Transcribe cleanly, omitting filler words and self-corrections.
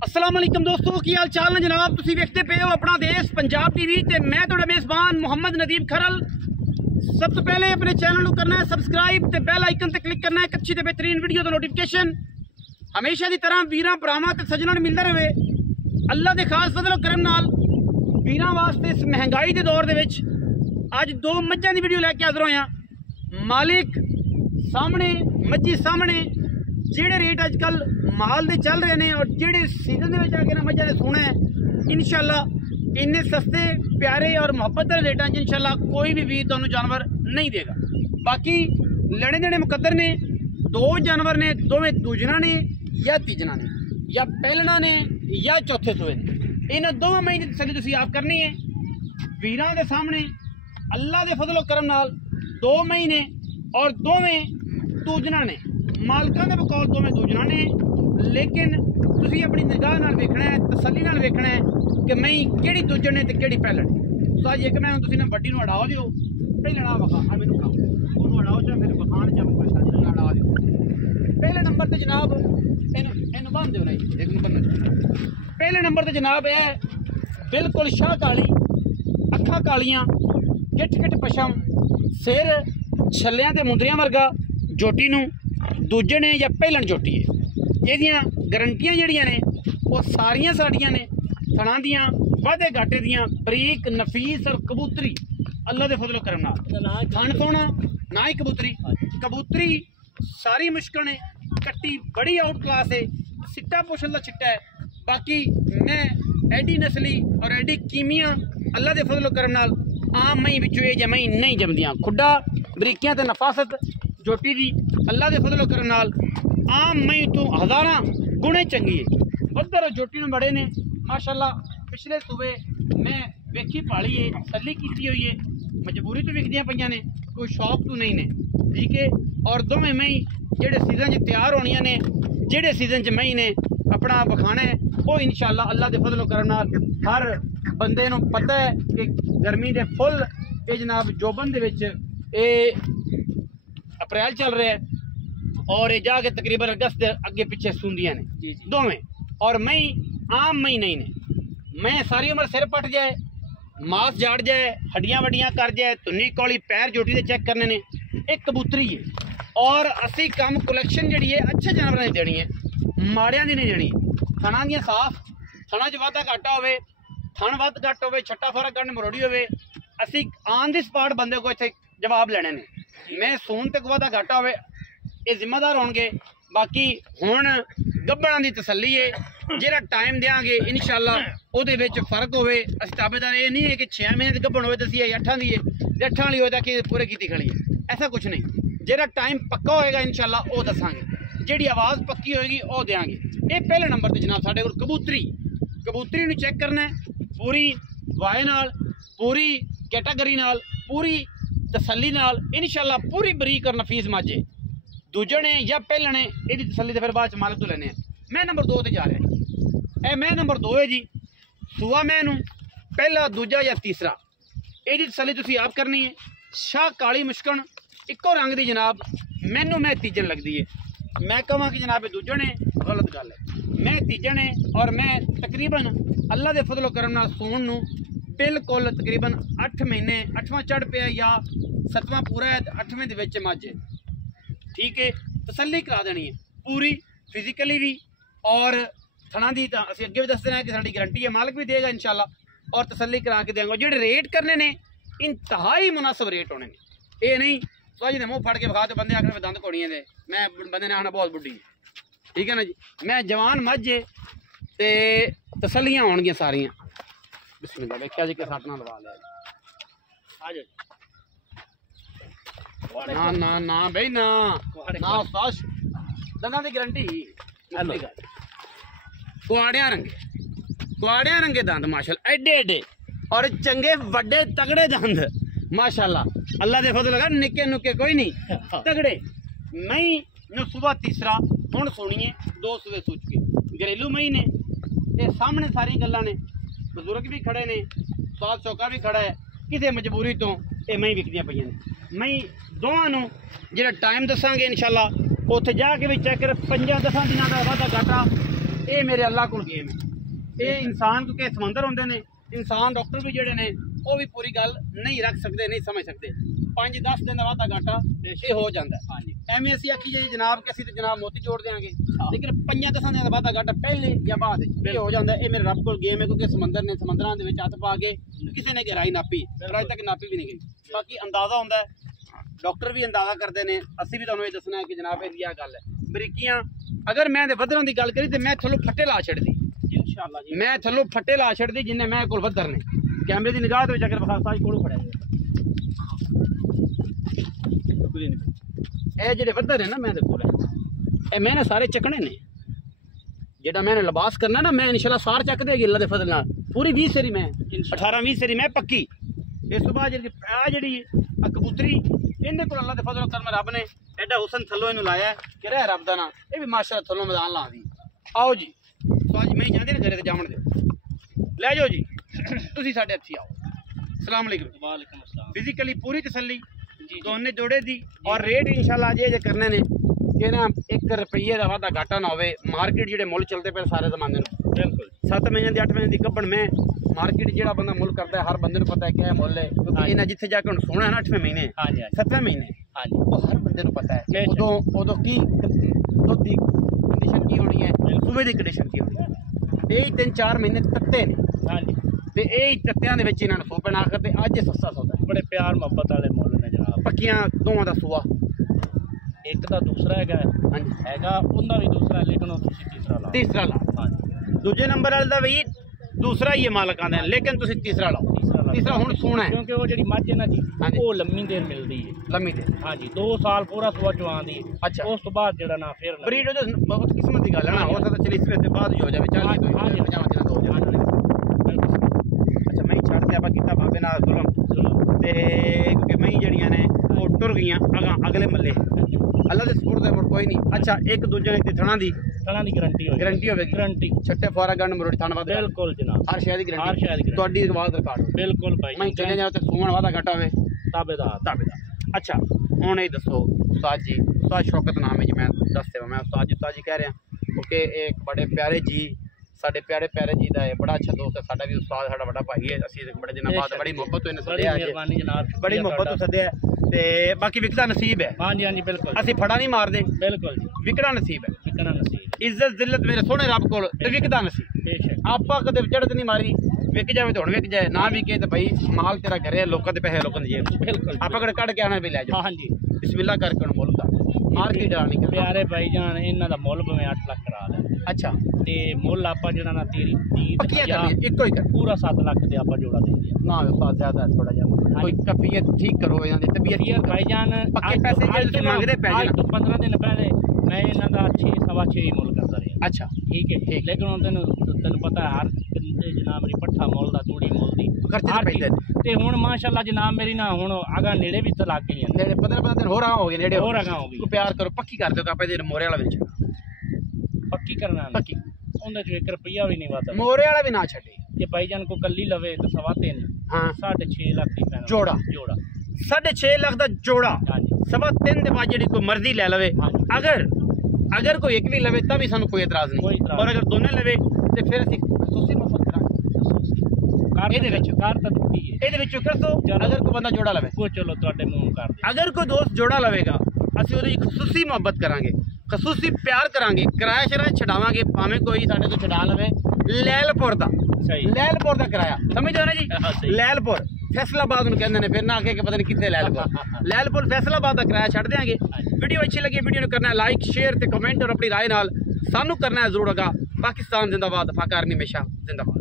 अस्सलाम वालेकुम दोस्तों, की हाल चाल ने जनाब। तुसी वेखते पे हो अपना देश पंजाब टीवी ते मैं तुहाडा मेज़बान मुहम्मद नदीम खरल। सब तो पहले अपने चैनल को करना है सबसक्राइब ते बेल आइकन ते क्लिक करना है एक अच्छी ते बेहतरीन वीडियो दा नोटिफिकेशन हमेशा की तरह वीरां भरावां ते सज्जनां नूं मिलदा रहे। अल्लाह दे खास फजल और करम नाल वीरां वास्ते इस महंगाई के दौर दे विच अज दो मज्झां दी वीडियो लैके हाज़र होया। मालिक सामने मज्झी सामने जेड़े रेट अजकल माल दे चल रहे हैं और जेड़े सीजन दे आके ना मज्झां ने सोना है इंशाअल्लाह इन्ने सस्ते प्यारे और मुहब्बत के रेटां इंशाअल्लाह कोई भी वीर तुहानूं जानवर नहीं देगा। बाकी लेने देने मुकद्दर ने। दो जानवर ने, दोवें दूजना ने या तीजना ने या पहलना ने या चौथे सोए ने। इन्हां दोवां महीने की तसल्ली तुसीं आप करनी है। वीरां दे सामने अल्लाह दे फजल करम नाल 2 महीने और दोवें दूजना ने। मालकां दे बकौल दोवें दूजना ने, लेकिन तुसीं अपनी निगाह नाल वेखना है, तसल्ली नाल वेखना है कि मई किहड़ी दूजण ने ते किहड़ी पहलण। तो अज एक मैं तुसीं ना वड्डी नूं हटाओ दिओ, पहलणा वखा आ मैनूं हटाओ, ओनूं हटाओ चाहे फिर वखाण च कोई हटा दिओ। पहले नंबर ते जनाब इनूं बंद दिओ नहीं एक नंबर। पहले नंबर ते जनाब है बिल्कुल शाह काली, अखां कालियां, गिठ गिठ पशम, सिर छल्लियां ते मुंदरियां वर्गा जोटी नूं दूजे ने या पहलन जोटी है। ये गारंटियां जड़ियां ने वो सारियां साड़ियां ने थणा दियां वादे घाटे दियां बरीक नफीस और कबूतरी अल्लाह दे फजल करम नाल थण सोना ना ही कबूतरी सारी मुश्किल ने। कट्टी बड़ी आउट क्लास है, सिट्टा पोषण का चिट्टा है। बाकी मैं एडी नस्ली और एडी कीमियां अल्लाह दे फजल करम नाल आम मई विचों ये जमई नहीं जमदियां। खुड्डा बरीकियां ते नफासत जोटी दी अल्लाह दे फजल करम नाल आम मई तो हज़ारां गुणे चंगी है। बदर जोटी में बड़े ने माशाअल्लाह। पिछले सूबे मैं वेखी पाली है, तसल्ली की हुई है, मजबूरी तो विकदियां पईयां ने, कोई शौक तो नहीं ने, ठीक है। और दोवें मई जेड़े सीजन च तैयार होनियां ने, जेड़े सीजन च मई ने अपना बखाना है वो इंशाअल्लाह अल्लाह दे फजल करम नाल हर बंदे नूं पता है कि गर्मी दे फुल ये जनाब जोबन दे विच अप्रैल चल रहा है और ये जाके तकरीबन अगस्त अगे पिछे सूंदियां ने दोवें। और मई आम मई नहीं ने। मैं सारी उम्र सिर पट जाए, मास जाड़ जाए, हड्डियां वड्डियां कर जाए, धुनी कौली पैर जोटी दे चेक करने ने, एक कबूतरी है। और असी कम कलैक्शन जी है अच्छे जानवरों की देनी है, माड़ियां की नहीं देनी। थणा दियां साफ, थणा च वाधा घाटा होवे, थण वध घट होवे, छट्टा फरक गंढ मरोड़ी होवे, असी ऑन द स्पॉट बंदे को इत्थे जवाब लेने ने। मैं सून तक वाधा घाटा होवे ये जिम्मेदार होंगे। बाकी हुण गब्बड़ां दी तसल्ली है, जेड़ा टाइम देंगे इंशाअल्लाह उहदे विच फर्क होवे। असीं ताबेदार ये नहीं है कि 6 महीने की गब्बड़ होवे दसी है 8 दी है ते 8 वाली होए तां कि पूरे कीती खड़ी है, ऐसा कुछ नहीं। जेड़ा टाइम पक्का होएगा इंशाअल्लाह वो दसांगे, जेड़ी आवाज़ पक्की होएगी वो देंगे। ये पहले नंबर ते जनाब साडे कोल कबूतरी नूं चेक करना है पूरी वाए नाल, पूरी कैटागरी नाल, पूरी तसल्ली नाल इंशाअल्लाह, पूरी बरीक और नफीस माजे दूजने या पहलने यदि तसल्ली तो फिर बाद मालिक तो लेने। मैं नंबर 2 ते जा रहा है। मैं नंबर 2 है जी। सुआ मैनू पहला दूजा या तीसरा यदि तसल्ली तुसीं आप करनी है। शाह काली मुश्कन इको रंग की जनाब मैनू मैं तीजन लगती है। मैं कहां कि जनाब दूजने गलत गल है। मैं तीजने और मैं तकरीबन अल्लाह के फजल करम नाल सूण नूं बिल्कुल तकरीबन 8 महीने 8वां चढ़ पे या 7वां पूरा है, 8वें दे विच मझ, ठीक है। तसल्ली करा देनी है पूरी फिजिकली भी और थणा दी तां असीं अगे भी दस देना है कि साडी गारंटी है, मालिक भी देगा इंशाअल्लाह और तसल्ली करा के देंगे। जेडे रेट करने ने इंतहाई मुनासिब रेट होने ने। ये नहीं तो जी मुँह फड़ के विखा तो बंदे आखने दंद घोड़ियां दे, मैं बंदे ने आखना बहुत बुढ़ी है, ठीक है ना जी। मैं जवान मझ ते तसल्लियां होणगियां सारियां। बिस्मिल्लाह देखिया जी कि सट ना लवा लिया आ जाओ। ना ना ना भाई ना ना उस्ताद दंदां दी गारंटी कुआड़िया रंगे दंद माशाअल्लाह एडे एडे और चंगे वड्डे तगड़े दंद माशाअल्लाह। अल्लाह दे फजल लगा निक्के नुक्के कोई नहीं तगड़े। मई ने सुबह तीसरा हुण सुनिए 2 सूबे सूच के घरेलू मई ने ते सामने सारी गल्लां ने, बजुर्ग भी खड़े ने, साथ चौका भी खड़ा है। किसी मजबूरी तो ये मई विकदियां पईयां ने। मई दोवां नूं जेड़ा टाइम दसांगे इंशाअल्लाह उत्थे जाके भी चेक कर 5-10 दिनां दा वाधा घाटा ये मेरे अल्लाह को गेम है। ये इंसान क्योंकि समंदर होंगे ने, इंसान डॉक्टर भी जोड़े ने वो भी पूरी गल नहीं रख सकते, नहीं समझ सकते। 5-10 दिन वाधा घाटा ये हो जाता है। हाँ जी, एवं असं आखी जाए जनाब कि असं जनाब मोती जोड़ देंगे, लेकिन 5-10 दिन का वाधा घाटा पहले या बाद ये हो जाता है। ये मेरे रब को गेम है क्योंकि समंदर ने समंदर के हथ पा के किसी ने गहराई नापी, पर अज तक नापी भी नहीं गई। बाकी अंदाजा होंगे, डॉक्टर भी अंदाजा करते हैं, असी भी तुहानूं ये दसना है कि जनाब ये गल है। बरीकियां अगर मैं वधरां की गल करी तो मैं थल्लों फट्टे ला छड्डदी, इंशाअल्लाह जी मैं थल्लों फट्टे ला छड्डदी जिन्ने मैं कोल वधर ने। कैमरे की निगाह अगर बखासा कोल खड़ा ये जेडे वधर है ना मैं कोल ये मैंने सारे चकने ने, जेड़ा मैंने लिबास करना ना मैं इंशाअल्लाह सार चक देगी अल्लाह दे फजल नाल। पूरी 20 सेरी मैं 18-20 सेरी मैं पक्की। इस तो बाद जी कबूतरी इन्हें को अल्लाह दे फजल करम रब ने एडा हुसन थल्लों इनू लाया कि रह रब दा ना ये भी माशाअल्लाह थल्लों मैदान ला दी। आओ जी तो अज मैं जाती ना घरे ते जामन दो लै जाओ जी तुसी साडे हत्थी आओ। अस्सलाम वालेकुम। वालेकुम अस्सलाम। फिजिकली पूरी तसल्ली दोने जोड़े दी और रेट इंशाअल्लाह जे करने ने कि ना 1 रुपये का वाधा घाटा ना होवे। मार्केट जेडे मुल चलते पे सारे जमाने में बिल्कुल 7 महीने की 8 महीने की कब्बन में मार्केट जो बंदा मुल करता है हर बंदे को पता है क्या मुल है। इन्हें जिथे जाकर सोना है ना 8वें महीने 7वें महीने वो हर बंदे को पता है उदों की दुध की कंडीशन की होनी है, सूबे की कंडीशन की होनी है। यही 3-4 महीने तत्ते ने ते यही तत्तियां दे विच इन्हां नूं सूपे ना करते। अज सस्ता सौदा है, बड़े प्यार मोहब्बत वाले मुल ने जनाब। पक्कियां दोवां दा सूआ एक दा दूसरा हैगा उनदा भी दूसरा, लेकिन तीसरा ला दूजे नंबर वाले दा भी दूसरा ही है मालक आंदे, लेकिन तुसीं तीसरा लाओ। तीसरा हुण सोना है क्योंकि वो जी मझ है ना जी वो लम्मी देर मिलती है, लम्मी देर। हाँ जी 2 साल पूरा सुआ चवांदी। अच्छा उस तो बाद जेड़ा ना फिर ब्रीड बहुत किस्मत की गल है ना, हो सकता चली इसमें बाद हो जाए 40 50 हो जाए। अच्छा मैं छड़ के आप किता बाबे नाल जुल्म ते क्योंकि मैं जड़ियां ने वो टुर गई अगले मल्ले अल्लाह के सपोर्ट दे कोई नहीं। अच्छा एक दूजे ने थणा दी गारंटी होगी, गारंटी छट्टे फुआरा गंड मरोड़ी थाना वादा बिल्कुल जनाब हर शय दी गारंटी ਤੁਹਾਡੀ आवाज रिकॉर्ड बिल्कुल भाई मैं चले जाओ ते सुमन वादा घटा होवे ताबेदार। अच्छा हुण ये दसो उस्ताद जी, उस्ताद शौकत नाम है जी, मैं दस देवा मैं उस्ताद जी कह रहा क्योंकि एक बड़े प्यारे जी साडे प्यारे जी दा है, बड़ा अच्छा दोस्त है साडा भी उस्ताद, साडा बड़ा भाई है। असीं बड़े दिनों बाद बड़ी मोहब्बत होने सद्या है, बड़ी मोहब्बत तो सद्या है ते बाकी विकदा नसीब है। हाँ जी हाँ जी बिल्कुल असीं फड़ा नहीं मारदे बिल्कुल विकड़ा नसीब है, विकड़ा नसीब इज्जत जिल्लत मेरे सोहने रब कोल ते विकदा नसीब बेशक। आपां कदे चढ़त नहीं मारी विक जाए तो हुण विक जाए ना विके तो भाई माल तेरा घरे लोकां दे पैसे लोकां दी जेब बिल्कुल आपां कड़े कढ के आना भी लै जाओ। हाँ जी बिस्मिल्लाह करके हुण मुल्क दा मार्केट डालनी प्यारे भाई जान इन्हां दा मुल भावें 8 लाख करा ले। अच्छा ते मुल आपां जेड़ा ना तेरी इक्को ही कर पूरा 7 लाख दे आपां जोड़ा दे ना उस्ताद ज्यादा है थोड़ा जिहा कोई तबीयत ठीक करो इन्हां दी तबीयत भाई जान पक्के पैसे जे मंगदे पै जान। तो 15 दिन पहले मैं इन्हां दा 6-6.5 मुल करदा रहा। अच्छा ठीक है ठीक, लेकिन हुण तेनू पता है हर जनाब मेरी पट्ठा मुल दा तूड़ी मुल दी खर्चे पैंदे ते हुण माशाअल्लाह जनाब मेरी ना हुण आगा नेड़े भी तलाक गई है, नेड़े 15 दिन हो रहा हो गए नेड़े हो रहा हो गई। प्यार करो पक्की कर दो आपे दे मोरे वाला विच पक्की करना पक्की उनदे जो 1 रुपया भी नहीं वादा मोरे वाला भी ना छड्डे कि भाईजान को कल्ली लवे तो 3.5 हाँ 6.5 लाख की पैना जोड़ा 6.5 लाख दा जोड़ा 3.5 दे बाद जेडी कोई मर्जी ले लवे। अगर कोई एक भी लवे तभी सानू कोई एतराज नहीं, और अगर दोनों लवे तो फिर असीं खसूसी मोहब्बत करांगे। ਇਹਦੇ ਵਿੱਚ ਕਾਰ ਤਾਂ ਟੁੱਟੀ ਹੈ ਇਹਦੇ ਵਿੱਚੋਂ ਕਰ ਦੋ। अगर कोई बंदा जोड़ा लवे कोई चलो ਤੁਹਾਡੇ ਮੂੰਹ ਕਰ ਦੇ। अगर कोई दोस्त जोड़ा लवेगा ਅਸੀਂ ਉਹਦੀ ਖसूसी मोहब्बत करांगे, खसूसी प्यार करांगे, किराया शराया छडावांगे भावें कोई साडे तो छडा लवे। लैलपुर दा सही लैलपुर दा किराया समझदे हो ना जी, लैलपुर फैसलाबाद ਨੂੰ ਕਹਿੰਦੇ ਨੇ ਫਿਰ ਨਾ ਆਖੇ ਕਿ ਪਤਾ ਨਹੀਂ ਕਿੱਥੇ लैलपुर फैसलाबाद ਦਾ किराया ਛੱਡ देंगे। वीडियो अच्छी लगी वीडियो ਨੂੰ करना है लाइक शेयर ते कमेंट और अपनी राय नाल सानू करना है जरूर। पाकिस्तान जिंदाबाद, पाक आर्मी हमेशा जिंदाबाद।